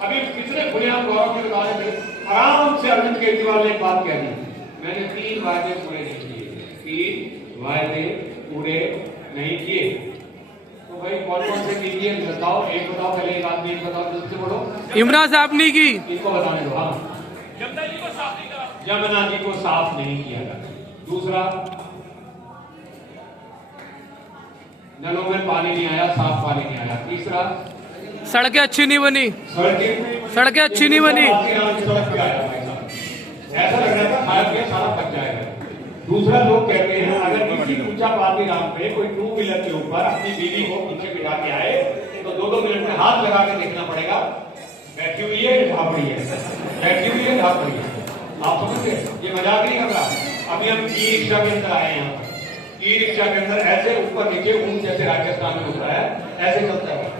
अभी कितने खुलेआम गौरव के बताने थे, आराम से अरविंद केजरीवाल ने एक बात कह दी, मैंने 3 वायदे पूरे नहीं किए, 3 वायदे पूरे नहीं किए। तो भाई कौन कौन से कीजिए बताओ, एक बताओ पहले, एक आदमी एक बताओ, जल्दी से बोलो। इमरान साहब ने की, इनको बताने दो। हाँ, जमुना जी को साफ नहीं करा, जमुना जी को साफ नहीं किया गया। दूसरा, नलों में पानी नहीं आया, साफ पानी नहीं आया। तीसरा, सड़कें अच्छी नहीं बनी, सड़कें अच्छी नहीं बनी। ऐसा लग रहा था खाया पिया सारा पक जाएगा। दूसरा, लोग कहते हैं अगर किसी ऊंचा पार्टी नाम पे कोई 2 व्हीलर के ऊपर अपनी बीवी को पीछे बिठा के आए तो 2-2 मिनट में हाथ लगा के देखना पड़ेगा बैठी हुई है कि भाग रही है, बैठी हुई है भाग रही है। आप समझते, ये मजाक नहीं कर रहा। अभी हम ई रिक्शा के अंदर आए हैं, ई रिक्शा के अंदर ऐसे ऊपर नीचे ऊंट जैसे राजस्थान में होता है ऐसे चलता है।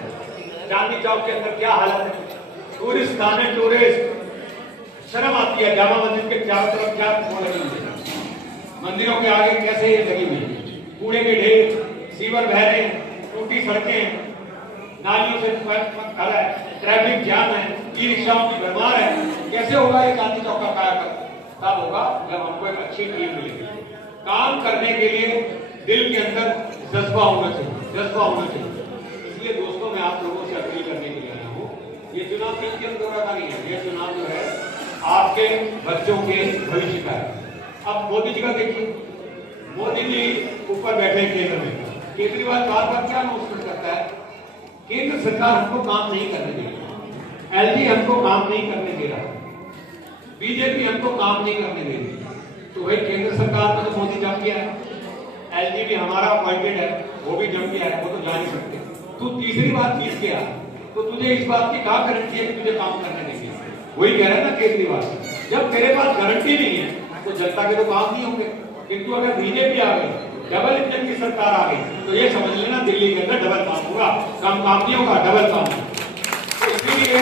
चांदनी चौक के अंदर क्या हालत है, टूरिस्ट खाने, टूरिस्ट, शर्म आती है। जामा मस्जिद के चारों तरफ क्या लगी हुई है, मंदिरों के आगे कैसे ये लगी हुई है, कूड़े के ढेर, सीवर बह रहे हैं, टूटी सड़कें, नालियों से ट्रैफिक जाम है, ई रिक्शाओं की भरमार है। कैसे होगा ये चांदनी चौक का कायाकल्प? तब होगा जब हमको एक अच्छी टीम मिलेगी। काम करने के लिए दिल के अंदर जज्बा होना चाहिए, जज्बा होना चाहिए। इसलिए दोस्तों, मैं आप लोगों से अपील करने के लिए आया हूँ, ये चुनाव किस के दौरा का नहीं है, ये चुनाव जो है आपके बच्चों के भविष्य का है। अब मोदी जी का देखिए, मोदी जी ऊपर बैठे केंद्र में, केजरीवाल बार बार क्या अनाउंसमेंट करता है, केंद्र सरकार हमको काम नहीं करने दे रही, एलजी हमको काम नहीं करने दे रहा, बीजेपी हमको काम नहीं करने दे रही। तो भाई केंद्र सरकार में तो मोदी जम गया है, एलजी भी हमारा अपॉइंटेड है, वो भी जम गया है, वो तो जा नहीं सकते। तू तीसरी बात जीत गया तो तुझे इस बात की कहाँ गारंटी है कि तुझे काम करने देंगे? वही कह रहा है ना केजरीवाल, जब तेरे पास गारंटी नहीं है तो जनता के तो काम नहीं होंगे। किंतु अगर बीजेपी आ गई, डबल इंजन की सरकार आ गई, तो ये समझ लेना दिल्ली के अंदर डबल काम होगा, कम काम नहीं होगा, डबल काम। तो इसीलिए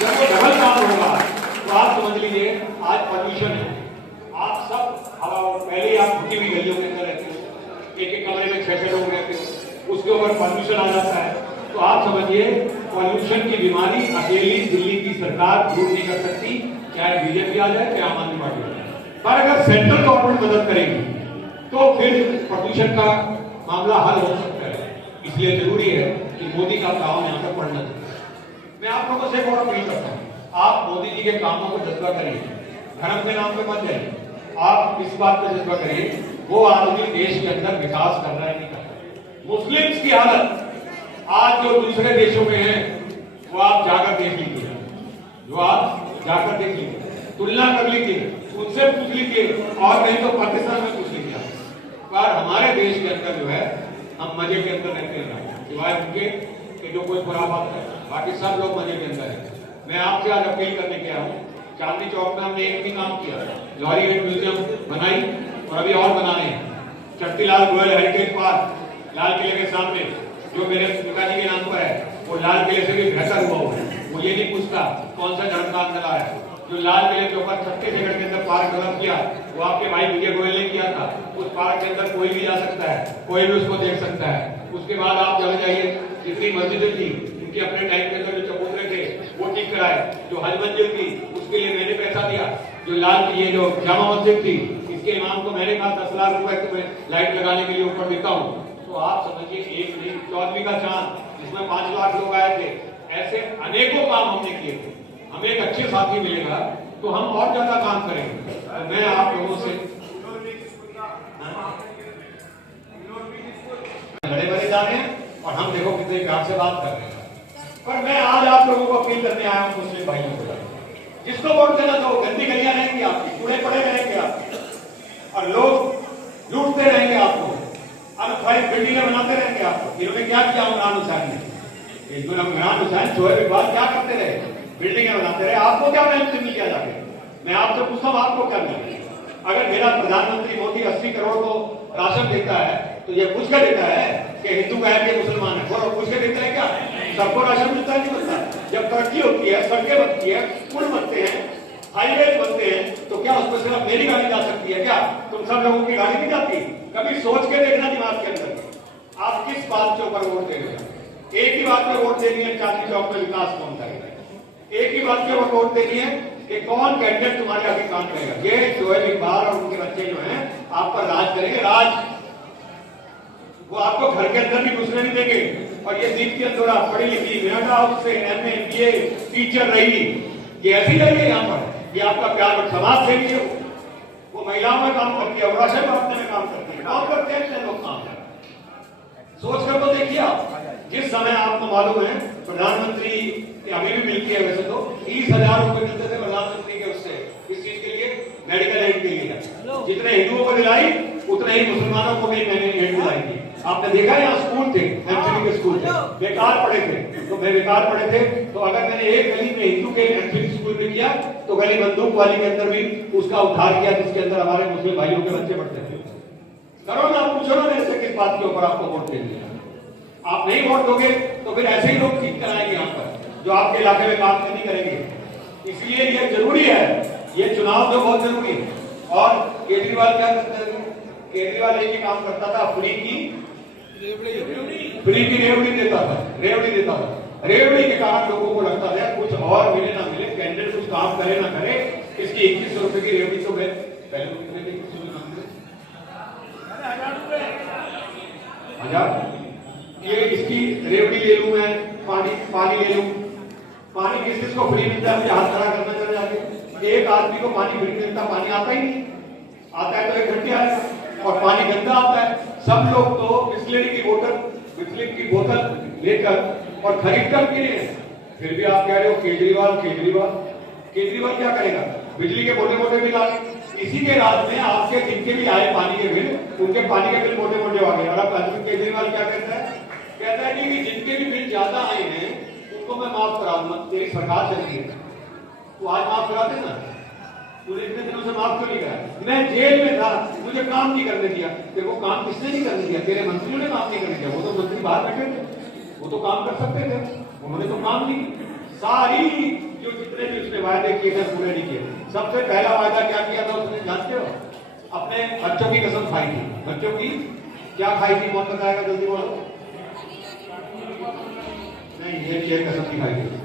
जब वो डबल काम होगा तो आप समझ लीजिए आज परमिशन है, आप सब हवा, पहले आप घुटी हुई गलियों के अंदर रहते हो, एक कमरे में 6-6 लोग रहते हो, उसके ऊपर परमिशन आ जाता है, तो आप समझिए पॉल्यूशन की बीमारी अकेली दिल्ली की सरकार दूर नहीं कर सकती, चाहे बीजेपी आ जाए, चाहे आम आदमी पार्टी आ जाए। पर अगर सेंट्रल गवर्नमेंट मदद करेगी तो फिर प्रदूषण का मामला हल हो सकता है। इसलिए जरूरी है कि मोदी का काम यहाँ पर पढ़ना चाहिए। मैं आप लोगों से एक और अपील करता हूँ, आप मोदी जी के कामों को जज्बा करिए, धर्म के नाम पे मत जाइए। आप इस बात पर जज्बा करिए वो आदमी देश के अंदर विकास कर रहा है नहीं कर रहा। मुस्लिम्स की हालत आज जो दूसरे देशों में है वो आप जाकर देख लीजिए, जो आप जाकर देख लीजिए, तुलना कर लीजिए, उनसे पूछ लीजिए, और नहीं तो पाकिस्तान में पूछ लीजिए। पर हमारे देश के अंदर जो है हम मजे के अंदर रहते हैं, सिवाय उनके कि जो कोई बुरा बात है, बाकी सब लोग मजे के अंदर है। मैं आपसे आज अपील करने के आया हूँ, चांदनी चौक में हमने एक भी काम किया, लॉरी गेट म्यूजियम बनाई और अभी और बना रहे हैं। शक्तिलाल गोयल हेरिटेज पार्क लाल किले के सामने जो मेरे पिताजी के नाम पर है, वो लाल किले से भी बेहतर हुआ है। वो ये नहीं पूछता कौन सा धर्म का अंदर है। जो लाल किले के ऊपर 36 एकड़ के अंदर पार्क डेवलप किया वो आपके भाई विजय गोयल ने किया था। उस पार्क के अंदर कोई भी जा सकता है, कोई भी उसको देख सकता है। उसके बाद आप चले जाइए, जितनी मस्जिदें थी उनके अपने टाइम के अंदर जो चबूतरे थे वो ठीक कराए, जो हज मंजिल थी उसके लिए मैंने पैसा दिया, जो लाल ये जो जामा मस्जिद थी इसके इमाम को मैंने कहा 10 लाख रुपए तो मैं लाइट लगाने के लिए ऊपर देता हूँ। तो आप समझिए एक नहीं, 14वीं का चांद जिसमें 5 लाख लोग आए थे, ऐसे अनेकों काम हमने किए थे। हमें एक अच्छे साथी मिलेगा तो हम और ज्यादा काम करेंगे। मैं आप लोगों से बड़े बड़े जा रहे हैं और हम देखो कितने प्यार से बात कर रहे हैं। पर मैं आज आप लोगों को अपील करने आया हूं मुस्लिम भाइयों को, जिसको वोट देना तो गंदी गलियां रहेंगी आपकी, कूड़े पड़े रहेंगे आपके, और लोग लूटते रहेंगे आपको, अनफाइल बिल्डिंगें बनाते रहेंगे आपको। इन्होंने क्या किया इमरान हुसैन ने? इमरान हुसैन शोएब इकबाल क्या करते रहे? बिल्डिंगें बनाते रहे। आपको क्या बेनिफिट मिल गया जाके? मैं आपसे पूछता हूँ आपको क्या मिला? अगर मेरा प्रधानमंत्री मोदी 80 करोड़ को राशन देता है तो ये पूछ कर देता है कि हिंदू का है कि मुसलमान है? वो पूछ के देता है क्या? सबको राशन मिलता है नहीं मिलता? जब तरक्की होती है, सड़कें बनती है, पुल बनते हैं, हाईवे बनते हैं, तो क्या उसमें सिर्फ मेरी गाड़ी जा सकती है क्या? तुम सब लोगों की गाड़ी नहीं जाती? कभी सोच के देखना दिमाग के अंदर आप किस बात के ऊपर वोट दे रहे हैं। एक ही बात पे वोट देनी है, चांदनी चौक में विकास कौन करेगा? एक ही बात की वोट देनी है कि कौन कैंडिडेट तुम्हारे आगे काम करेगा। ये शोएब इकबाल और उनके बच्चे जो हैं आप पर राज करेंगे, राज। वो आपको घर के अंदर भी घुसने नहीं देंगे। और ये दीप के अंदर आप पढ़ी लिखी मेरा हाउस से MA MBA टीचर रही, ये ऐसी रही है यहाँ पर। ये आपका प्यार समाज सेवी है, वो महिलाओं में काम करती है, राशन बांटने में काम करती है, काम करते हैं लोग काम करते हैं। सोच कर तो देखिए आप, जिस समय आपको मालूम है प्रधानमंत्री अभी भी मिलती है, वैसे तो 30,000 रुपए मिलते थे प्रधानमंत्री के उससे, इस चीज के लिए, मेडिकल एड के लिए। जितने हिंदुओं को दिलाई उतने ही मुसलमानों को भी मैंने एड दिलाई थी। आपने देखा यहाँ स्कूल थे, MCD के स्कूल थे, बेकार पढ़े थे, तो मैं बेकार पढ़े थे, तो अगर मैंने एक गली में हिंदू के MCD स्कूल में किया तो गली बंदूक वाली के अंदर भी उसका उद्धार किया, जिसके अंदर हमारे मुस्लिम भाइयों के बच्चे पढ़ते थे। करो ना, पूछो ना मेरे से किस बात के ऊपर आपको वोट देंगे। आप नहीं वोट दोगे तो फिर ऐसे ही लोग ठीक कराएंगे यहाँ पर, जो आपके इलाके में काम नहीं करेंगे। इसलिए ये जरूरी है, ये चुनाव तो बहुत जरूरी है। और केजरीवाल क्या करते हैं, केजरीवाल एक ही काम करता था, फ्री की रेवड़ी देता था, रेवड़ी के कारण लोगों को लगता था कुछ और मिले ना मिले, कैंडिडेट कुछ काम करे ना करे, इसकी 2100 रुपए की रेवड़ी तो मैं पहले 1000, ये इसकी रेवड़ी ले लूं मैं, पानी ले लूं। पानी किस को फ्री मिलता है, मुझे हाथ खड़ा करना चले जाके। एक आदमी को पानी फ्री मिलता, पानी आता ही नहीं, आता है तो 1 घंटे आएगा, और पानी गंदा आता है। सब लोग तो बिस्लेरी की बोतल लेकर और खरीद कर पी रहे हैं। फिर भी आप कह रहे हो केजरीवाल क्या करेगा, बिजली के मोटे मोटे बिल आ गए। इसी के राज में आपके जिनके भी आए पानी के बिल, उनके पानी के बिल मोटे मोटे आ गए। और अब केजरीवाल क्या कहता है कि जिनके भी बिल ज्यादा आए हैं उनको मैं माफ करा दूंगा, तेरी सरकार चल रही है तो आज माफ करा देना। तूने इतने दिनों से माफ क्यों नहीं करा? मैं जेल में था, मुझे काम नहीं करने दिया। तेरे को काम किसने नहीं करने दिया? तेरे मंत्रियों ने काम नहीं करने दिया। वो तो मंत्री बाहर बैठे थे, वो तो काम कर सकते थे, उन्होंने तो काम नहीं। सारी जो जितने भी उसने वायदे किए थे पूरे नहीं किए। सबसे पहला वायदा क्या किया था उसने, जानते हो? अपने बच्चों की कसम खाई थी। बच्चों की क्या खाई थी, कौन बताएगा, जल्दी बोलो। नहीं, ये कसम नहीं खाई थी।